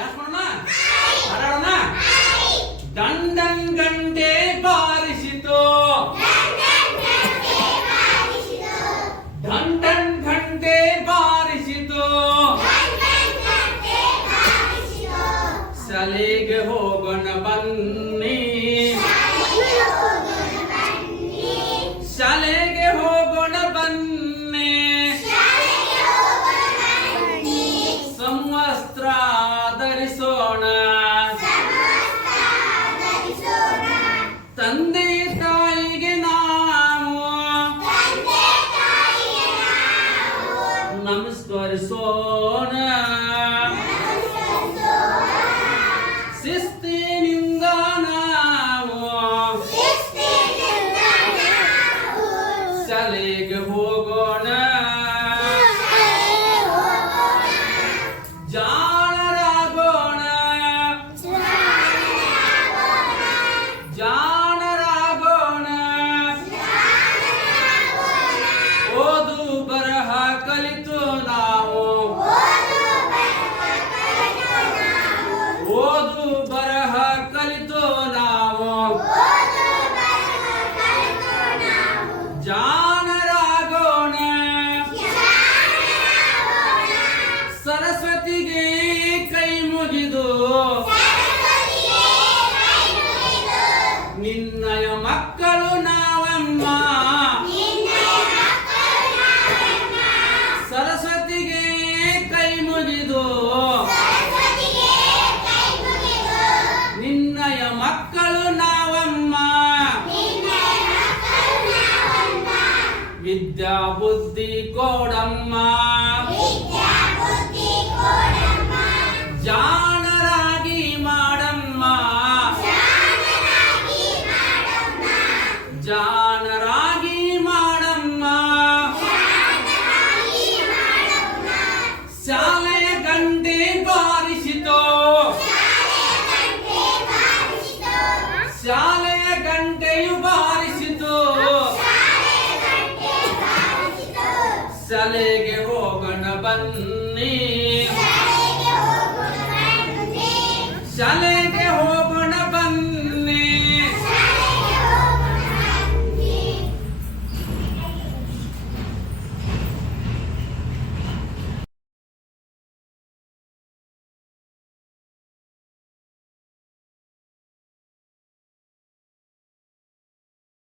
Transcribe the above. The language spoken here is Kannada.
ಯಾಸ್ಕೊಳೋಣ ಹಾಡೋಣ. ದಂಡನ್ ಗಂಟೆ ಬಾರಿಸಿತು, ದಂಡನ್ ಗಂಟೆ ಬಾರಿಸಿತು, ಶಾಲೆಗೆ ಹೋಗೋಣ ಬನ್ನಿ, ಶಾಲೆಗೆ ಹೋಗೋಣ ಬನ್ನಿ, ಸಮವಸ್ತ್ರ ಧರಿಸೋಣ, ತಂದೆ ತಾಯಿಗೆ ನಾವು ನಮಸ್ಕರಿಸೋಣ, ಶಿಸ್ತಿನಿಂದ ನಾವು ಶಾಲೆಗೆ ಹೋಗೋಣ, ಜಾಣರಾಗೋಣ, ಜಾಣರಾಗೋಣ, ಓದು ಬರಹ ಕಲಿತು ನಾವು, ಓದು ಬರಹ ಕಲಿತು ನಾವು, ಜಾಣರಾಗೋಣ, ಸರಸ್ವತಿಗೆ ಕೈ ಮುಗಿದು ನಿನ್ನಯ ಮಕ್ಕಳು ನಾವಮ್ಮ, ಸರಸ್ವತಿಗೆ ಕೈ ಮುಗಿದು ನಿನ್ನಯ ಮಕ್ಕಳು ನಾವಮ್ಮ, ವಿದ್ಯಾ ಬುದ್ಧಿ ಕೊಡಮ್ಮ, ಜಾಣರಾಗಿ ಮಾಡಮ್ಮ, ಜಾಣರಾಗಿ ಮಾಡಮ್ಮ, ಶಾಲೆಯ ಗಂಟೆ ಬಾರಿಸಿತು, ಶಾಲೆಯ ಗಂಟೆಯು ಬಾರಿಸಿತು, ಶಾಲೆಗೆ ಹೋಗೋಣ ಬನ್ನಿ, ಶಾಲೆ